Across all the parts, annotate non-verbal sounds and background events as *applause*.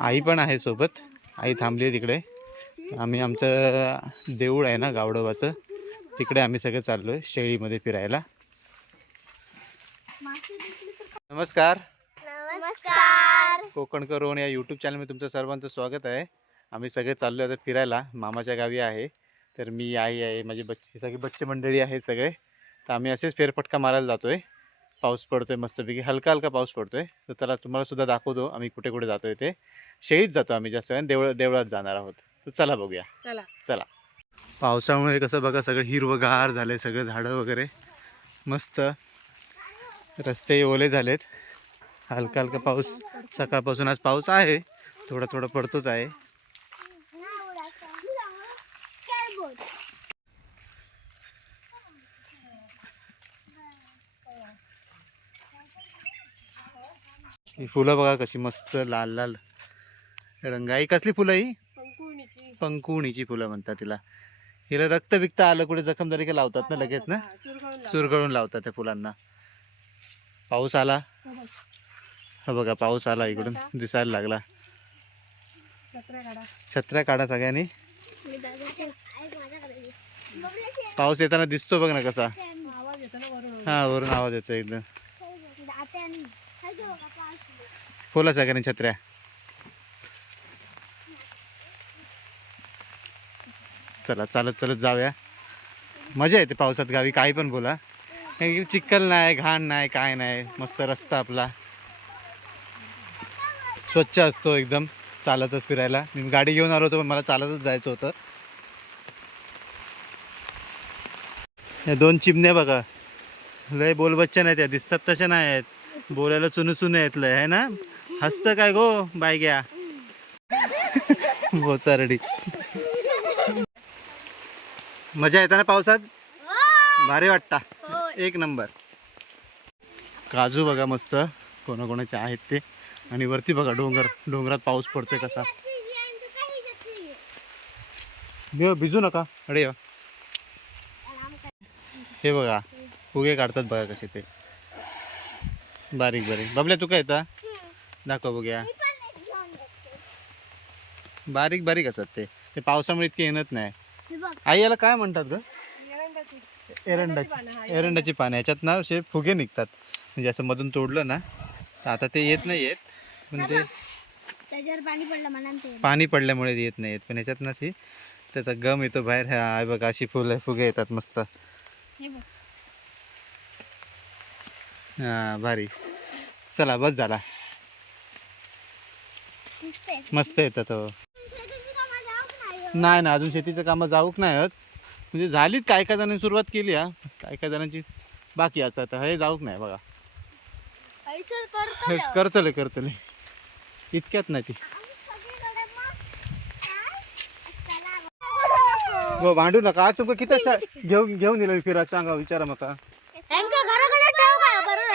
आई पण आहे सोबत. आई थांबली आहे तिकडे. आम्ही आमचं देऊळ आहे ना गावडोबाचं. तिकडे आम्ही सगळे चाललो आहे शेळीमध्ये फिरायला. नमस्कार. नमस्कार. कोकणकर रोण या यूट्यूब चॅनलमध्ये तुमचं सर्वांचं स्वागत आहे. आम्ही सगळे चाललो आता फिरायला. मामाच्या गावी आहे. तर मी आई आहे माझे बच्चे सगळे बच्चे मंडळी आहेत सगळे. तर आम्ही असेच फेरफटका मारायला जातो आहे पाऊस पडतोय मस्तपैकी. हलका हलका पाऊस पडतोय. तर त्याला तुम्हाला सुद्धा दाखवतो आम्ही कुठे कुठे जातोय ते. शेळीत जातो आम्ही जास्त आणि देवळ देवळात जाणार आहोत. तर चला बघूया. चला. चला. पावसामुळे कसं बघा सगळं हिरवंगार झाले सगळे झाडं वगैरे. मस्त. रस्ते ओले झालेत. हलका हलका पाऊस. सकाळपासून आज पाऊस आहे. थोडा थोडा पडतोच आहे. ही फुलं बघा कशी मस्त लाल लाल रंग आहे. कसली फुलं ही? पंकुणीची फुलं म्हणतात तिला. हिला रक्त बिक्त आलं कुठे जखम झाली का लावतात ना लगेच ना? चुरगळून लावतात. त्या फुलांना. पाऊस आला? हा बघा पाऊस आला इकडून. दिसायला लागला. छत्र्या काढा सगळ्यांनी. पाऊस येताना दिसतो बघ ना कसा. आवाज येतो ना वरून हा वरून आवाज येतो एकदम. फुला सगळ्यांनी छत्र्या. चला चालत चालत जाऊया. मजा येते पावसात गावी काही पण बोला. कारण की चिखल नाही घाण नाही काय नाही मस्त रस्ता आपला. स्वच्छ असतो एकदम चालतच फिरायला. मी गाडी घेऊन आलो होतो पण मला चालतच जायचं होतं. या दोन चिमण्या बघा. लय बोलबच्च्या नाही त्या दिसतात तशा नाही आहेत बोलायला चुनू चुनू आहेत लय आहे ना? हसतं काय गो बाय घ्या भोसारडी *laughs* मजा येते ना पावसात? भारी वाटता. एक नंबर. काजू बघा मस्त. कोणाकोणाचे आहेत ते. आणि वरती बघा डोंगर. डोंगरात पाऊस पडतोय कसा. भिजू नका. अरे वा. हे बघा. फुगे काढतात बघा कसे ते. बारीक बारीक. बबल्या तू काय येता? दाखव बघूया. बारीक बारीक असतात ते. ते पावसामुळे इतके येणत नाही. आई याला काय म्हणतात ग? एरंडाची. एरंडाची. पानं याच्यात ना असे फुगे निघतात. म्हणजे असं मधून तोडलं ना आता ते येत नाही येत. पण ते त्याच्यावर पाणी पडलं म्हणा ते. पाणी पडल्यामुळे येत नाही येत. पण याच्यात ना ती त्याचा गम येतो बाहेर. हा आहे बघा अशी फुलं फुगे येतात मस्त. हे बघ. हा भारी. चला बस झाला. मस्त येतात हो नाही ना अजून शेतीचं कामं जाऊक नाही आहेत म्हणजे झालीच काय काय जणांनी सुरुवात केली हा. काय काय जणांची बाकी असं आता हे जाऊक नाही बघा. हे करतले करतले. इतक्यात नाही ती. हो भांडू नका. आज तुमका किती शा- घेऊन घेऊन दिलं फिरा सांगा विचारा मका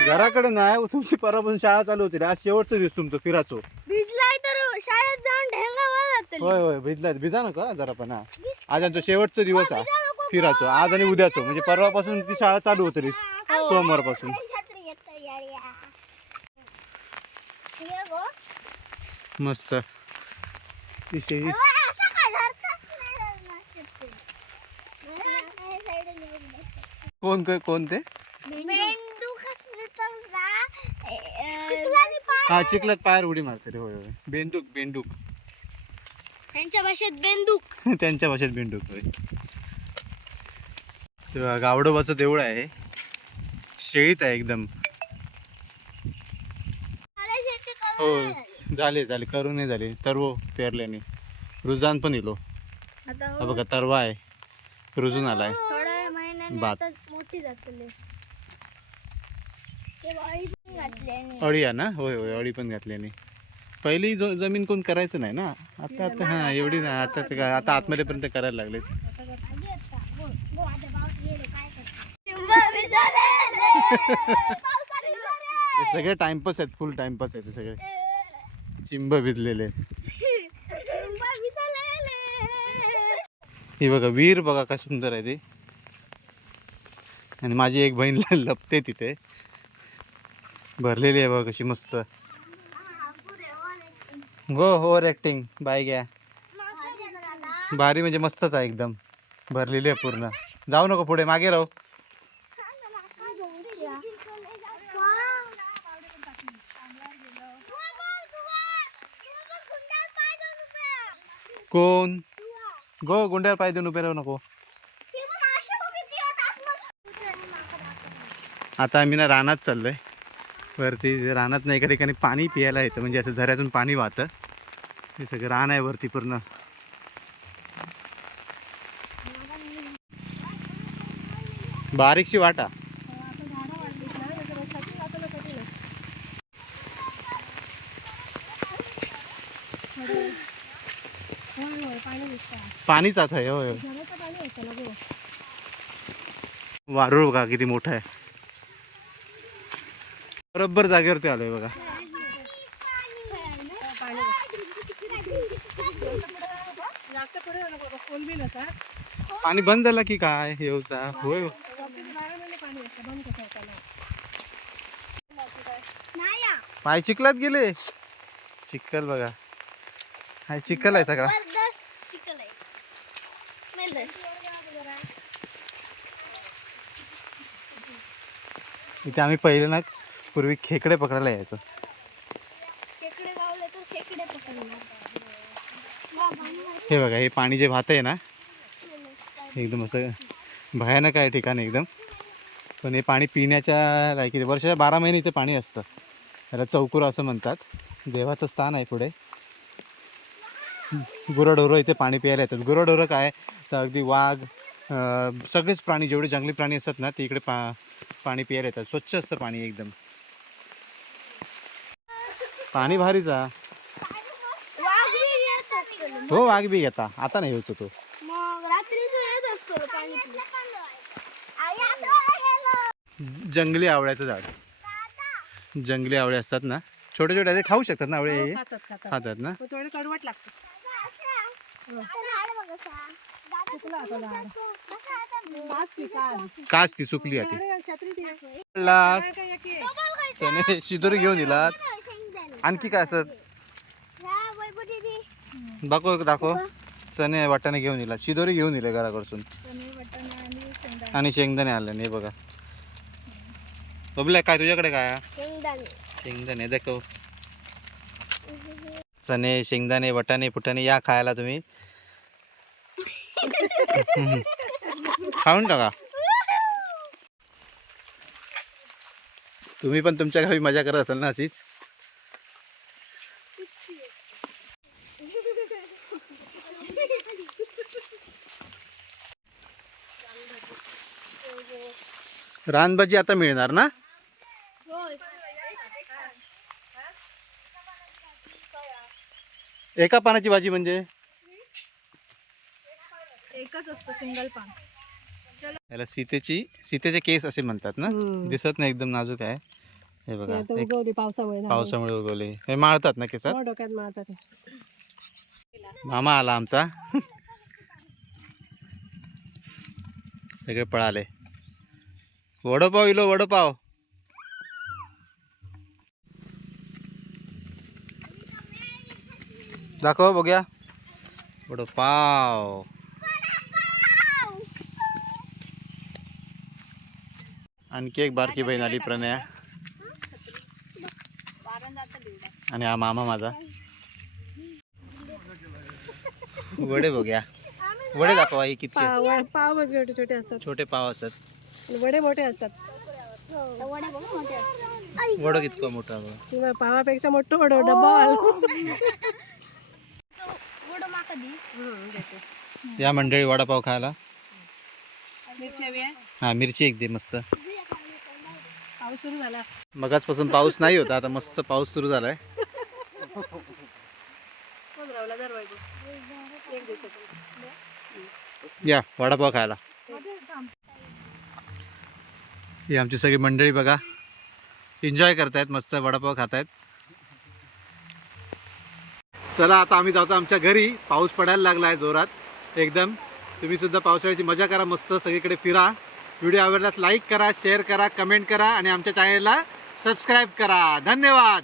घराकडे नाही हो, तुमची परवापासून शाळा चालू होती रे. आज शेवटचं दिवस तुमचं फिराचो भिजलाय तर शाळेत जाऊन ढेंगा जात होय होय भिजला भिजा नका जरा पण हा. आज आमचा शेवटचा दिवस हा फिराचो आज आणि उद्याचो. म्हणजे परवापासून ती शाळा चालू होती रे. सोमवारपासून. मस्त. ती शेळी कोण काय कोण ते? हा चिखलात पायर उडी मारते रे होय होय. बेंडूक बेंडूक त्यांच्या भाषेत बेंदूक. *laughs* त्यांच्या भाषेत बेंडूक होय. तेव्हा गावडोबाचं देऊळ आहे. शेळीत आहे एकदम. हो झाले झाले. करूनही झाले. तरव पेरल्याने. रुजान पण इलो. आता हा बघा तरवा आहे. रुजून आलाय. थोड्या महिन्याने बात. आता मोठी जातले. ते वाळी पण घातल्याने अळी आहे ना? होय होय अळी पण घातल्याने पहिली जो जमीन कोण करायचं नाही ना? आता आता हा एवढी ना आता ते काय- आता आतमध्ये पर्यंत करायला लागले हे सगळे टाइमपास आहेत फुल टाइमपास आहेत हे सगळे. चिंब भिजलेले आहेत. ही बघा वीर बघा काय सुंदर आहे ते. आणि माझी एक बहीण लपते तिथे. भरलेली आहे बघा कशी मस्त. गो ओव्हर ॲक्टिंग बाय घ्या भारी भारी म्हणजे मस्तच आहे एकदम. भरलेली आहे पूर्ण. जाऊ नको पुढे मागे राहू. कोण? गो गुंड्यावर पाय देऊन उभे राहू नको. आता आम्ही ना रानात चाललोय. वरती रानात नाही एका ठिकाणी पाणी प्यायला येतं म्हणजे असं झऱ्यातून पाणी वाहतं. हे सगळं रान आहे वरती पूर्ण. बारीकशी वाटा. पाणीच आता आहे होय. वारुळ बघा किती मोठं आहे. रब्बर जागेवरती आलोय बघा. पाणी बंद झालं की काय? येऊचा होय. पाय चिखलात गेले? चिखल बघा. हाय चिखल आहे सगळा. इथे आम्ही पहिले ना पूर्वी खेकडे पकडायला यायचो. हे बघा हे पाणी जे वाहत आहे ना एकदम असं भयानक आहे ठिकाण एकदम. पण हे पाणी पिण्याच्या लायकी वर्षाच्या बारा महिने इथे पाणी असतं. त्याला चौकुरा असं म्हणतात. देवाचं स्थान आहे पुढे. गुरंढोरं इथे पाणी प्यायला येतात. गुरंढोरं काय? तर अगदी वाघ सगळेच प्राणी जेवढे जंगली प्राणी असतात ना ते इकडे पा पाणी प्यायला येतात. स्वच्छ असतं पाणी एकदम. पाणी भारीचा हो वाघ बी घेता. आता नाही होतो. तो मग रात्री येत असतो पाणी आई आता गेलो. जंगली आवळ्याचं झाड. जंगली आवळे असतात ना. छोटे छोटे ते खाऊ शकतात ना आवळे? हे? खातात ना? थोडे कडवट लागतं. आता काच ती सुकली आहे अरे छत्री दे. ती. ला. काय काय याची? चणे शिदोरी घेऊन येलात आणखी काय असत दाखव दाखव. चणे वाटाणे घेऊन येला शिदोरी घेऊन येले घराकडसून. आणि शेंगदाणे. आणले हे बघा. बबल्या काय तुझ्याकडे काय? शेंगदाणे. दाखव. चणे शेंगदाणे वटाणे फुटाणे या खायला तुम्ही. खाऊन टाका. तुम्ही पण तुमच्या गावी मजा करत असाल ना अशीच? रानभाजी आता मिळणार ना? एका पानाची भाजी म्हणजे? एकच असतं सिंगल पान. याला सीतेची सीतेचे केस असे म्हणतात ना. दिसत नाही एकदम नाजूक आहे. हे बघा एक पावसामुळे. पावसामुळे उगवले. हे माळतात ना केसात? हो, डोक्यात. मामा आला आमचा. सगळे पळाले. वडोपाव इलो वडोपाव. दाखव बघूया. वडोपाव. आणखी एक बारकी बहीण आली प्रणया. आणि हा मामा माझा. वडे बघूया. वडे दाखवा हे कितके. पाव छोटे छोटे असतात. छोटे पाव असतात. वडे मोठे असतात. वडं कितकं मोठा बघ. किंवा पावापेक्षा मोठं वडो डबल. या मंडळी वडापाव खायला. मिरची हवी आहे? हा मिरची एक दे मस्त. पाऊस सुरू झाला. मगाचपासून पाऊस नाही होता आता मस्त पाऊस सुरू झालाय. या वडापाव खायला. ही आमची सगळी मंडळी बघा. एन्जॉय करतायत मस्त वडापाव खातायत. चला आता आम्ही जातो आमच्या घरी. पाऊस पडायला लागला आहे जोरात. एकदम. तुम्ही सुद्धा पावसाळ्याची मजा करा मस्त सगळीकडे फिरा. व्हिडिओ आवडल्यास लाईक करा शेअर करा कमेंट करा आणि आमच्या चॅनलला सबस्क्राईब करा. धन्यवाद!